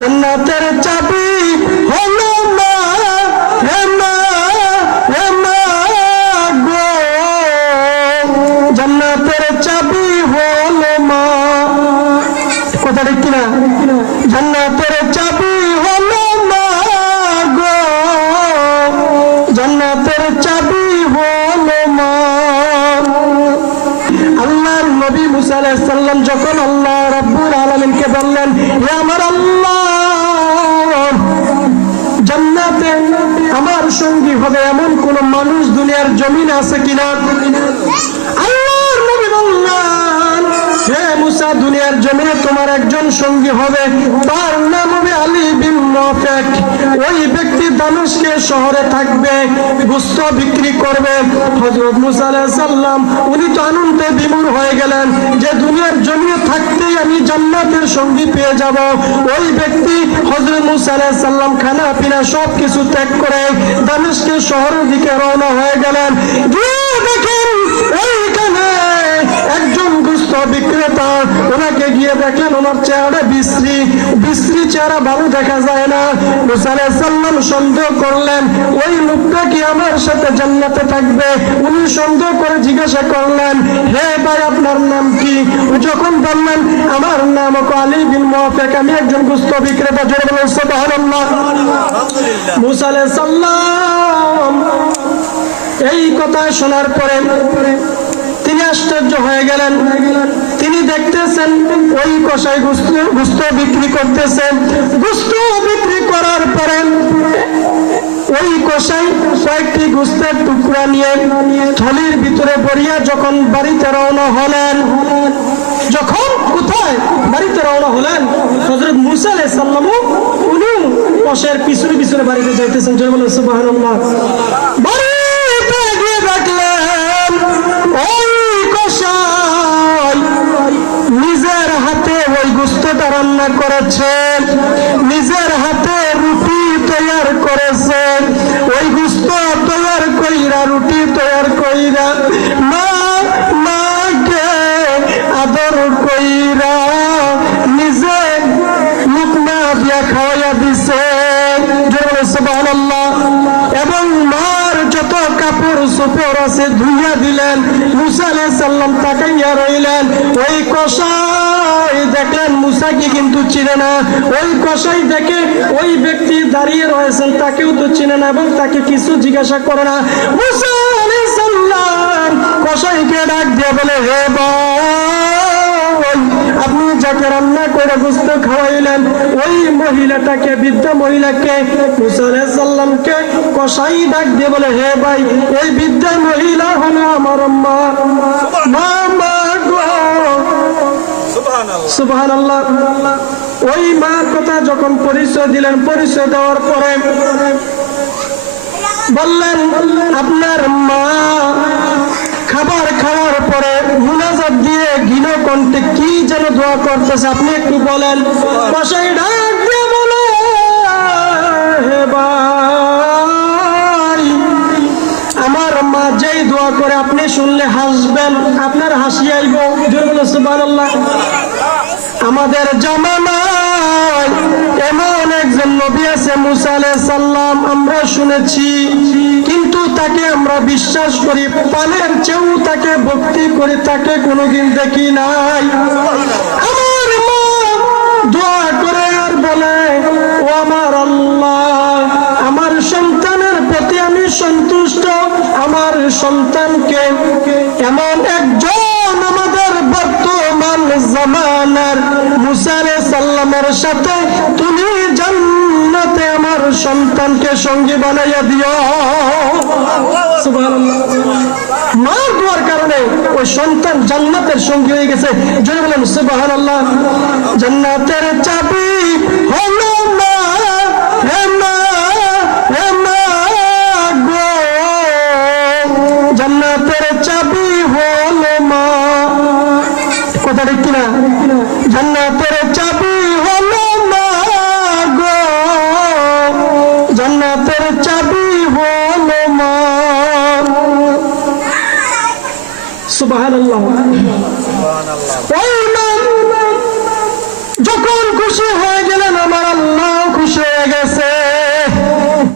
জান্নাতের চাবি হলো মা হে মা হে মা গো। জান্নাতের চাবি হলো মা কথা ঠিক কিনা? জান্নাতের চাবি হলো মা গো। জান্নাতের চাবি হলো মা আল্লাহর নবী মুসা আলাইহিস সালাম যখন আল্লাহ রাব্বুল আলামিনকে বললেন, হে আমার আমার সঙ্গী হবে এমন কোন মানুষ দুনিয়ার জমিন আছে কিনা? দুনিয়ার জমিনে তোমার একজন সঙ্গী হবে। তার নাম হবে আলী বিন ওই ব্যক্তি দামেস্কের শহরে থাকবে গুস্ত বিক্রি করবে। হযরত মুসা আলাইহিস সালাম, উনি তো আনন্দে বিমূর হয়ে গেলেন যে দুনিয়ার জমিনে থাকতেই আমি জান্নাতের সঙ্গী পেয়ে যাব। ওই ব্যক্তি হজরত মুসা সাল্লাম খানা পিনা সব কিছু ত্যাগ করে দামেশকে শহরের দিকে রওনা হয়ে গেলেন। দেখেন ওইখানে বিক্রেতা ওনাকে গিয়ে দেখেন ওনার চেহারা বিশ্রী। বিশ্রী চেহারা ভালো দেখা যায় না। মুসা সালাম সন্দেহ করলেন ওই লোকটা কি আমার সাথে জান্নাতে থাকবে? উনি সন্দেহ করে জিজ্ঞাসা করলেন হে ভাই আপনার নাম কি? যখন বললেন আমার নাম হলো আলী বিন মুআফিক আমি একজন গুস্ত বিক্রেতা। জোরে বলেন সুবহানাল্লাহ। মুসা আলাইহিস সালাম এই কথা শোনার পরে তিনি আশ্চর্য হয়ে গেলেন। দেখতেছেন, ওই কষাই গুস্ত বিক্রি করতেছেন। গুস্ত বিক্রি করার পরে ওই কষাই কয়েকটি গুস্তের টুকরা নিয়ে থলির ভিতরে ভরিয়া যখন বাড়িতে রওনা হলেন, যখন কোথায় বাড়িতে রওনা হলেন হজরত মুসা আলাইহিস সালামও উনি কষের পিছনে পিছনে বাড়িতে যাইতেছেন। জয় বলেন সুবহানাল্লাহ। বাড়িতে গুস্তটা রান্না করেছেন, নিজের হাতে রুটি তৈয়ার করেছেন, ওই গুস্ত তৈয়ার কইরা, রুটি তৈয়ার কইরা, মা, মাকে আদর কইরা নিজে দিয়া খাওয়াইয়া দিছে এবং মার যত কাপড় সুপর আছে ধুইয়া দিলেন, মুসা সালাম তাকাইয়া রইলেন, ওই কষাই দেখলেন মুসাকে কিন্তু চিনে না। ওই কষাই দেখে ওই ব্যক্তি দাঁড়িয়ে রয়েছেন তাকেও তো চিনে না এবং তাকে কিছু জিজ্ঞাসা করে না। মুসা কষাইকে ডাক দিয়ে বলে, হে আপনি যাকে রান্না করে গুস্ত খাওয়াইলেন, ওই মহিলাটাকে, বৃদ্ধা মহিলাকে, মুসা আলাইহিস সালামকে কষাই ডাক দিয়ে বলে, হে ভাই এই বৃদ্ধা মহিলা হলো আমার মা মা ওই কথা যখন পরিচয় দিলেন, পরিচয় দেওয়ার পরে বললেন, আপনার মা খাবার খাওয়ার পরে মুনাজাত দিয়ে ঘিন কণ্ঠে কি যেন দোয়া করতেছে, আপনি একটু বলেন। কষাই ডাক বলে, হে ভাই করে আপনি শুনলে হাসবেন, আপনার হাসি আইব। আমাদের জামানায় এমন একজন নবী আছে, মুসা আমরা শুনেছি। কিন্তু তাকে আমরা বিশ্বাস করি পানের চেয়েও তাকে ভক্তি করি, তাকে কোনোদিন দেখি নাই। সন্তানকে এমন একজন আমাদের বর্তমান জামানার মুসা আলাইহিস সাল্লামের সাথে তুমি জান্নাতে আমার সন্তানকে সঙ্গী বানাইয়া দিও। সুবহানাল্লাহ। মা দোয়ার কারণে ওই সন্তান জান্নাতের সঙ্গী হয়ে গেছে। জয় বলেন, সুবহানাল্লাহ। জান্নাতের চাবি হলো জান্নাতের চাবি হলো মা। কথা ঠিক কিনা? জান্নাতের চাবি হলো মা গো। জান্নাতের চাবি হলো মা। সুবহানাল্লাহ। যখন খুশি হয়ে গেলেন, আমার আল্লাহ হয়েছে